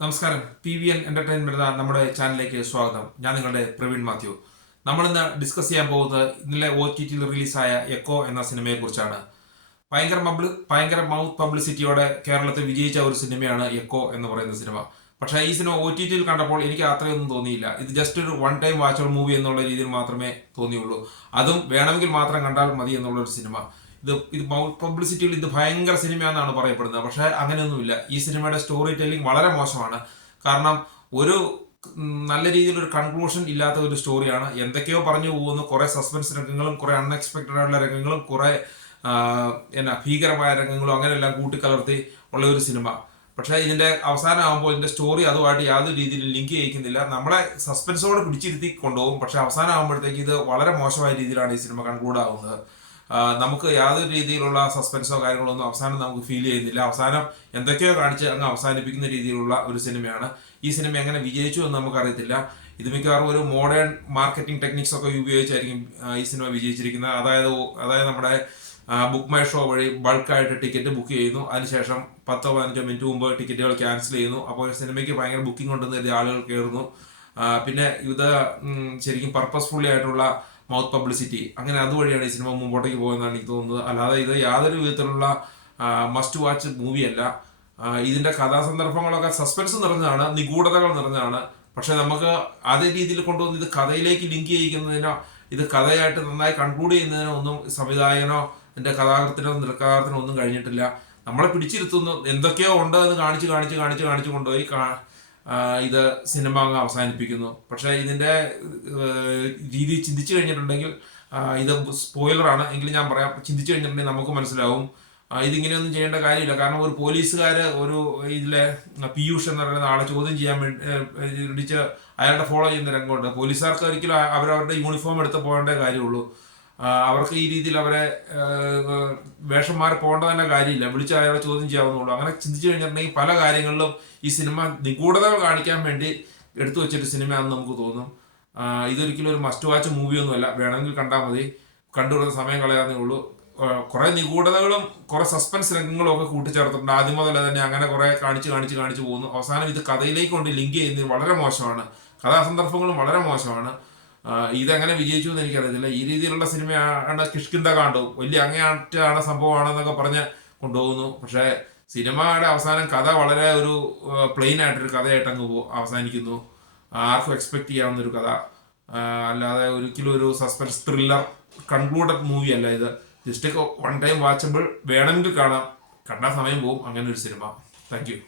നമസ്കാരം. PVN entertainment എന്ന നമ്മുടെ ചാനലിലേക്ക് സ്വാഗതം. ഞാൻ നിങ്ങളുടെ പ്രവീൺ മാത്യു. നമ്മളിന്ന് ഡിസ്കസ് ചെയ്യാൻ പോകുന്നത് ഇന്നലെ OTT റിലീസായ എക്കോ എന്ന സിനിമയെ കുറിച്ചാണ്. ഭയങ്കര മൗത്ത് പബ്ലിസിറ്റിയോടെ കേരളത്തിൽ വിജയിച്ച ഒരു സിനിമയാണ് എക്കോ എന്ന് പറയുന്ന സിനിമ. പക്ഷേ ഈ സിനിമ OTT കണ്ടപ്പോൾ എനിക്ക് അത്രയൊന്നും തോന്നിയില്ല. ഇത് ജസ്റ്റ് ഒരു വൺ ടൈം വാച്ചബിൾ മൂവി എന്നുള്ള രീതിയിൽ മാത്രമേ തോന്നിയുള്ളൂ. അതും വേണമെങ്കിൽ മാത്രം കണ്ടാൽ മതി എന്നുള്ളൊരു സിനിമ. ഇത് മൗത്ത് പബ്ലിസിറ്റിയിൽ ഇത് ഭയങ്കര സിനിമയാണെന്നാണ് പറയപ്പെടുന്നത്. പക്ഷേ അങ്ങനെയൊന്നുമില്ല. ഈ സിനിമയുടെ സ്റ്റോറി ടെല്ലിംഗ് വളരെ മോശമാണ്. കാരണം ഒരു നല്ല രീതിയിലൊരു കൺക്ലൂഷൻ ഇല്ലാത്ത ഒരു സ്റ്റോറിയാണ്. എന്തൊക്കെയോ പറഞ്ഞു പോകുന്നു. കുറെ സസ്പെൻസ് രംഗങ്ങളും കുറെ അൺഎക്സ്പെക്റ്റഡ് ആയിട്ടുള്ള രംഗങ്ങളും കുറെ ഭീകരമായ രംഗങ്ങളും അങ്ങനെയെല്ലാം കൂട്ടിക്കലർത്തി ഉള്ള ഒരു സിനിമ. പക്ഷേ ഇതിന്റെ അവസാനം ആകുമ്പോൾ ഇതിന്റെ സ്റ്റോറി അതുമായിട്ട് യാതൊരു രീതിയിലും ലിങ്ക് ചെയ്യിക്കുന്നില്ല. നമ്മളെ സസ്പെൻസോടെ പിടിച്ചിരുത്തി കൊണ്ടുപോകും. പക്ഷെ അവസാനം ആകുമ്പോഴത്തേക്ക് ഇത് വളരെ മോശമായ രീതിയിലാണ് ഈ സിനിമ കൺക്ലൂഡ് ആവുന്നത്. നമുക്ക് യാതൊരു രീതിയിലുള്ള സസ്പെൻസോ കാര്യങ്ങളോ ഒന്നും അവസാനം നമുക്ക് ഫീൽ ചെയ്യുന്നില്ല. അവസാനം എന്തൊക്കെയോ കാണിച്ച് അങ്ങ് അവസാനിപ്പിക്കുന്ന രീതിയിലുള്ള ഒരു സിനിമയാണ്. ഈ സിനിമ എങ്ങനെ വിജയിച്ചു എന്ന് നമുക്കറിയത്തില്ല. ഇത് മിക്കവാറും ഒരു മോഡേൺ മാർക്കറ്റിംഗ് ടെക്നിക്സ് ഒക്കെ ഉപയോഗിച്ചായിരിക്കും ഈ സിനിമ വിജയിച്ചിരിക്കുന്നത്. അതായത് നമ്മുടെ ബുക്ക് മൈ ഷോ വഴി ബൾക്കായിട്ട് ടിക്കറ്റ് ബുക്ക് ചെയ്യുന്നു. അതിനുശേഷം 10-15 മിനിറ്റ് മുമ്പ് ടിക്കറ്റുകൾ ക്യാൻസൽ ചെയ്യുന്നു. അപ്പോൾ സിനിമയ്ക്ക് ഭയങ്കര ബുക്കിംഗ് ഉണ്ടെന്ന് കരുതി ആളുകൾ കയറുന്നു. പിന്നെ ഇത് ശരിക്കും പർപ്പസ്ഫുള്ളി ആയിട്ടുള്ള മൗത്ത് പബ്ലിസിറ്റി അങ്ങനെ അതുവഴിയാണ് ഈ സിനിമ മുമ്പോട്ടേക്ക് പോകുന്നതാണ് എനിക്ക് തോന്നുന്നത്. അല്ലാതെ ഇത് യാതൊരു വിധത്തിലുള്ള മസ്റ്റ് വാച്ച് മൂവിയല്ല. ഇതിന്റെ കഥാസന്ദർഭങ്ങളൊക്കെ സസ്പെൻസ് നിറഞ്ഞതാണ്, നിഗൂഢതകൾ നിറഞ്ഞതാണ്. പക്ഷെ നമുക്ക് അതേ രീതിയിൽ കൊണ്ടുവന്ന് ഇത് കഥയിലേക്ക് ലിങ്ക് ചെയ്യിക്കുന്നതിനോ ഇത് കഥയായിട്ട് നന്നായി കൺക്ലൂഡ് ചെയ്യുന്നതിനോ ഒന്നും സംവിധായകനോ ഇതിന്റെ കഥാകൃത്തിനോ നിർക്കാകൃത്തിനോ ഒന്നും കഴിഞ്ഞിട്ടില്ല. നമ്മളെ പിടിച്ചിരുത്തുന്നു. എന്തൊക്കെയോ ഉണ്ട് എന്ന് കാണിച്ച് കൊണ്ടുപോയി ഇത് സിനിമ അങ്ങ് അവസാനിപ്പിക്കുന്നു. പക്ഷെ ഇതിന്റെ രീതി ചിന്തിച്ചു കഴിഞ്ഞിട്ടുണ്ടെങ്കിൽ ഇത് സ്പോയിലറാണ് എങ്കിലും ഞാൻ പറയാം. ചിന്തിച്ചു കഴിഞ്ഞിട്ടുണ്ടെങ്കിൽ നമുക്ക് മനസ്സിലാവും ഇതിങ്ങനെയൊന്നും ചെയ്യേണ്ട കാര്യമില്ല. കാരണം ഒരു പോലീസുകാര് ഇതിലെ പീയൂഷ് എന്ന് പറയുന്ന ആളെ ചോദ്യം ചെയ്യാൻ വേണ്ടി അയാളുടെ ഫോളോ ചെയ്യുന്ന രംഗമുണ്ട്. പോലീസുകാർക്ക് ഒരിക്കലും അവരവരുടെ യൂണിഫോം എടുത്ത് പോകേണ്ട കാര്യമുള്ളൂ. അവർക്ക് ഈ രീതിയിൽ അവരെ വേഷം മാറി പോകേണ്ട തന്നെ കാര്യമില്ല. വിളിച്ച് അയാളെ ചോദ്യം ചെയ്യാവുന്നുള്ളൂ. അങ്ങനെ ചിന്തിച്ചു കഴിഞ്ഞിട്ടുണ്ടെങ്കിൽ പല കാര്യങ്ങളിലും ഈ സിനിമ നിഗൂഢതകൾ കാണിക്കാൻ വേണ്ടി എടുത്തു വെച്ചൊരു സിനിമയാണെന്ന് നമുക്ക് തോന്നും. ഇതൊരിക്കലും ഒരു മസ്റ്റ് വാച്ച് മൂവിയൊന്നുമല്ല. വേണമെങ്കിൽ കണ്ടാൽ മതി. കണ്ടുകൊടുത്ത സമയം കളയാന്നേ ഉള്ളൂ. കുറെ നിഗൂഢതകളും കുറെ സസ്പെൻസ് രംഗങ്ങളും ഒക്കെ കൂട്ടിച്ചേർത്തിട്ടുണ്ട്. ആദ്യം മുതൽ തന്നെ അങ്ങനെ കുറെ കാണിച്ച് പോകുന്നു. അവസാനം ഇത് കഥയിലേക്ക് കൊണ്ട് ലിങ്ക് ചെയ്യുന്നത് വളരെ മോശമാണ്. കഥാസന്ദർഭങ്ങളും വളരെ മോശമാണ്. ഇതെങ്ങനെ വിജയിച്ചു എന്ന് എനിക്കറിയത്തില്ല. ഈ രീതിയിലുള്ള സിനിമയാണ് കിഷ്കിന്ദ കാണ്ടു. വലിയ അങ്ങേയറ്റാണ് സംഭവമാണെന്നൊക്കെ പറഞ്ഞ് കൊണ്ടുപോകുന്നു. പക്ഷേ സിനിമയുടെ അവസാനം കഥ വളരെ ഒരു പ്ലെയിൻ ആയിട്ടൊരു കഥയായിട്ട് അങ്ങ് അവസാനിക്കുന്നു. ആർക്കും എക്സ്പെക്ട് ചെയ്യാവുന്ന ഒരു കഥ അല്ലാതെ ഒരിക്കലും ഒരു സസ്പെൻസ് ത്രില്ലർ കൺക്ലൂഡഡ് മൂവി അല്ല ഇത്. Just one time watchable. വേണമെങ്കിൽ കാണാം. കണ്ടാൽ സമയം പോകും. അങ്ങനെ ഒരു സിനിമ. Thank you.